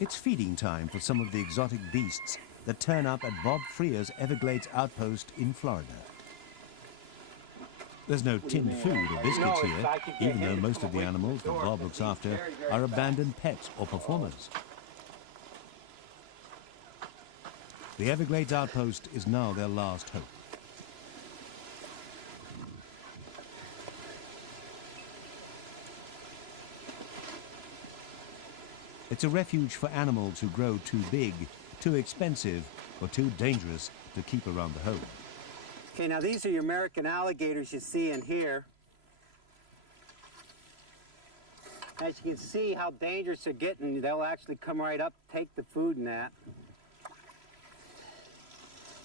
It's feeding time for some of the exotic beasts that turn up at Bob Freer's Everglades Outpost in Florida. There's no tinned food or biscuits here, even though most of the animals that Bob looks after are abandoned pets or performers. The Everglades Outpost is now their last hope. It's a refuge for animals who grow too big, too expensive, or too dangerous to keep around the home. Okay, now these are your American alligators you see in here. As you can see how dangerous they're getting, they'll actually come right up, take the food and that.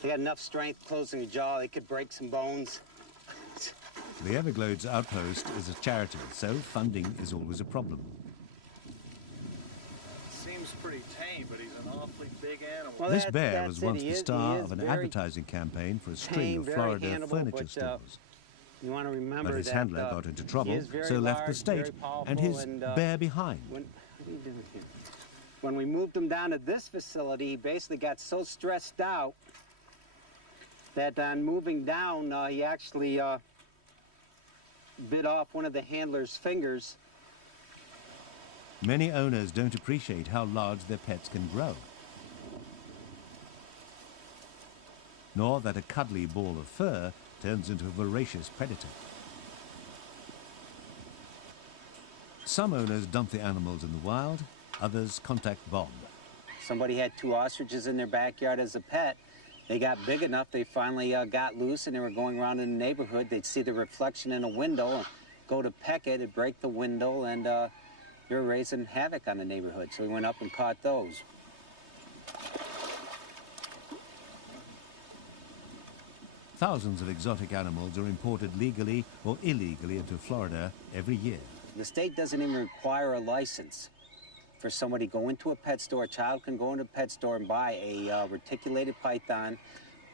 They got enough strength closing the jaw, they could break some bones. The Everglades Outpost is a charity, so funding is always a problem. Seems pretty tame, but he's an awfully big animal. Well, This bear was once he the is star of an very advertising campaign for a string tame, of very Florida handleable, furniture but, stores. You want to remember But his that, handler got into trouble, he is very so left the large, state very powerful, and his bear behind. What are you doing here? When we moved him down to this facility, he basically got so stressed out that on moving down, he actually bit off one of the handler's fingers. Many owners don't appreciate how large their pets can grow, nor that a cuddly ball of fur turns into a voracious predator. Some owners dump the animals in the wild, others contact Bob. Somebody had 2 ostriches in their backyard as a pet. They got big enough, they finally got loose and they were going around in the neighborhood. They'd see the reflection in a window and go to peck it, it'd break the window, and they were raising havoc on the neighborhood. So we went up and caught those. Thousands of exotic animals are imported legally or illegally into Florida every year. The state doesn't even require a license for somebody to go into a pet store. A child can go into a pet store and buy a reticulated python,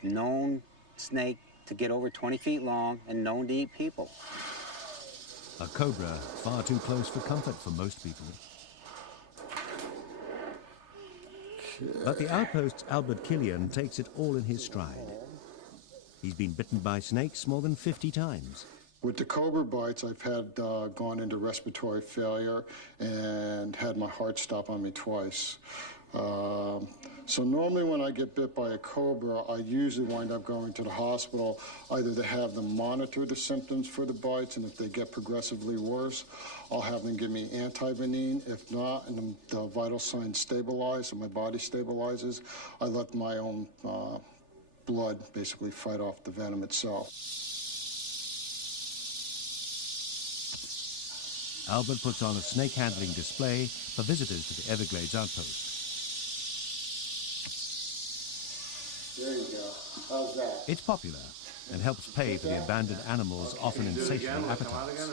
known snake to get over 20 feet long and known to eat people. A cobra far too close for comfort for most people. But the outpost's Albert Killian takes it all in his stride. He's been bitten by snakes more than 50 times. With the cobra bites, I've had gone into respiratory failure and had my heart stop on me twice. So normally when I get bit by a cobra, I usually wind up going to the hospital, either to have them monitor the symptoms for the bites, and if they get progressively worse, I'll have them give me antivenin. If not, and the vital signs stabilize and my body stabilizes, I let my own blood basically fight off the venom itself. Albert puts on a snake handling display for visitors to the Everglades Outpost. There you go. How's that? It's popular and helps pay for the abandoned animals' often insatiable appetites.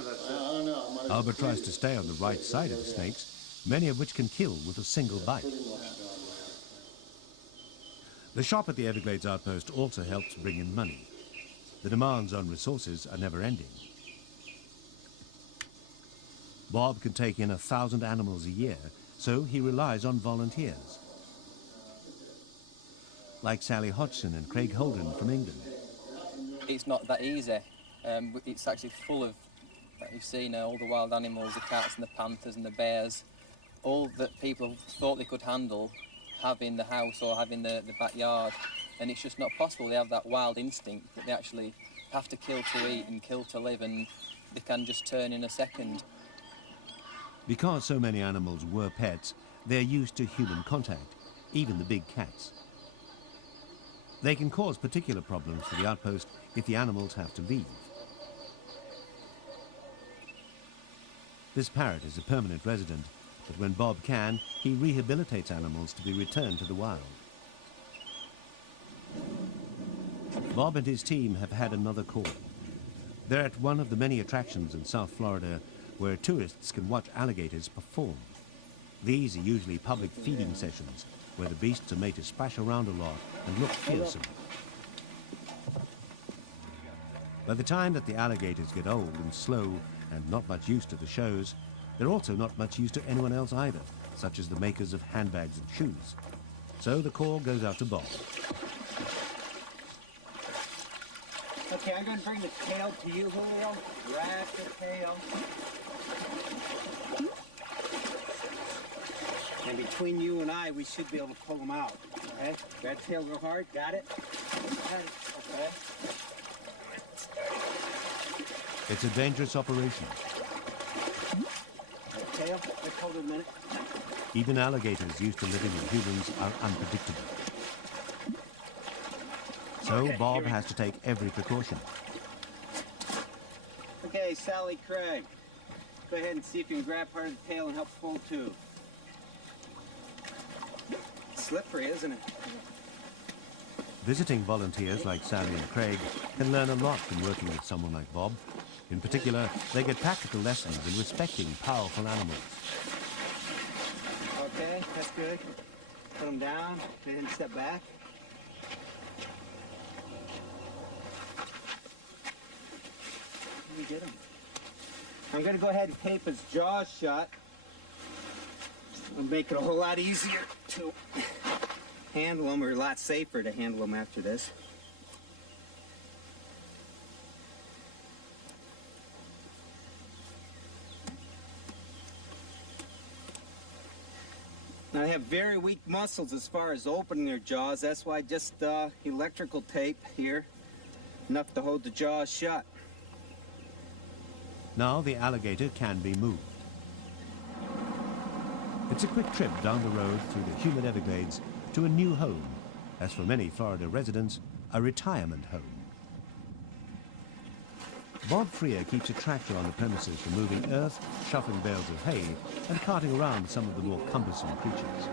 Albert tries to stay on the right side of the snakes, many of which can kill with a single bite. The shop at the Everglades Outpost also helps bring in money. The demands on resources are never-ending. Bob can take in 1,000 animals a year, so he relies on volunteers, like Sally Hodgson and Craig Holden from England. It's not that easy. It's actually full of, like you've seen, all the wild animals, the cats and the panthers and the bears, all that people thought they could handle, have in the house or have in the backyard, and it's just not possible. They have that wild instinct that they actually have to kill to eat and kill to live, and they can just turn in a second. Because so many animals were pets, they're used to human contact, even the big cats. They can cause particular problems for the outpost if the animals have to leave. This parrot is a permanent resident, but when Bob can, he rehabilitates animals to be returned to the wild. Bob and his team have had another call. They're at one of the many attractions in South Florida where tourists can watch alligators perform. These are usually public feeding sessions where the beasts are made to splash around a lot and look fearsome. By the time that the alligators get old and slow and not much used to the shows, They're also not much use to anyone else either, such as the makers of handbags and shoes. So the call goes out to Bob. Okay, I'm going to bring the tail to you, Julio. Wrap the tail. And between you and I, we should be able to pull them out. Okay? Grab tail real hard. Got it? Got it. Okay. It's a dangerous operation. Tail. Let's hold it a minute. Even alligators used to living with humans are unpredictable. So Okay, Bob here we has to take every precaution. Okay, Sally Craig. Go ahead and see if you can grab part of the tail and help pull too. It's slippery, isn't it? Visiting volunteers like Sally and Craig can learn a lot from working with someone like Bob. In particular, they get practical lessons in respecting powerful animals. Okay, that's good. Put them down. Go ahead and step back. Let me get him. I'm going to go ahead and tape his jaws shut. It'll make it a whole lot easier to handle them, or a lot safer to handle them after this. Now, they have very weak muscles as far as opening their jaws. That's why just electrical tape here, enough to hold the jaws shut. Now the alligator can be moved. It's a quick trip down the road through the humid Everglades to a new home, as for many Florida residents, a retirement home. Bob Freer keeps a tractor on the premises for moving earth, shuffling bales of hay, and carting around some of the more cumbersome creatures.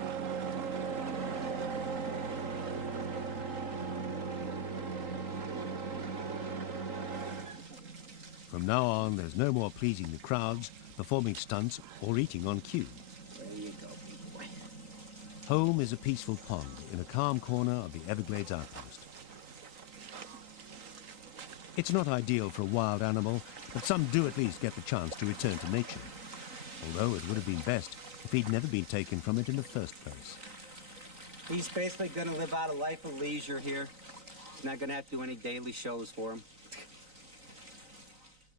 From now on, there's no more pleasing the crowds, performing stunts, or eating on cue. There you go, boy. Home is a peaceful pond in a calm corner of the Everglades Outpost. It's not ideal for a wild animal, but some do at least get the chance to return to nature. Although it would have been best if he'd never been taken from it in the first place. He's basically going to live out a life of leisure here. He's not going to have to do any daily shows for him.